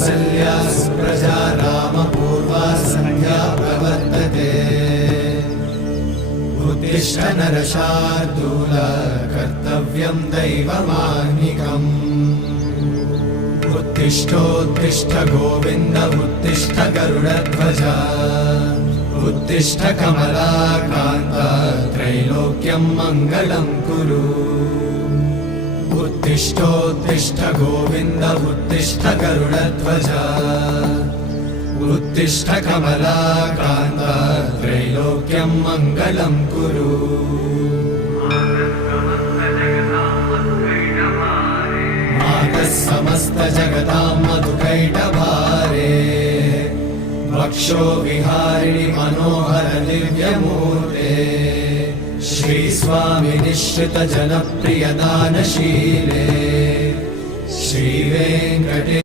कौसल्या सुप्रजा रामपूर्वा सन्ध्या प्रवर्तते उत्तिष्ठ नरशार्दूल कर्तव्यं दैवमाह्निकम् उत्तिष्ठोत्तिष्ठ गोविन्द उत्तिष्ठ गरुडध्वज उत्तिष्ठ कमलाकान्त त्रैलोक्यं मङ्गलं कुरु उत्तिष्ठोत्तिष्ठ गोविन्द उत्तिष्ठ गरुडध्वज उत्तिष्ठ कमलाकान्त त्रैलोक्यं मङ्गलं कुरु मातः समस्त जगतां मधुकैटभारे वक्षो विहारिणि मनोहर दिव्यमूर्ते श्रीस्वामि निश्चित जनप्रिय दानशीले श्रीवेङ्कटे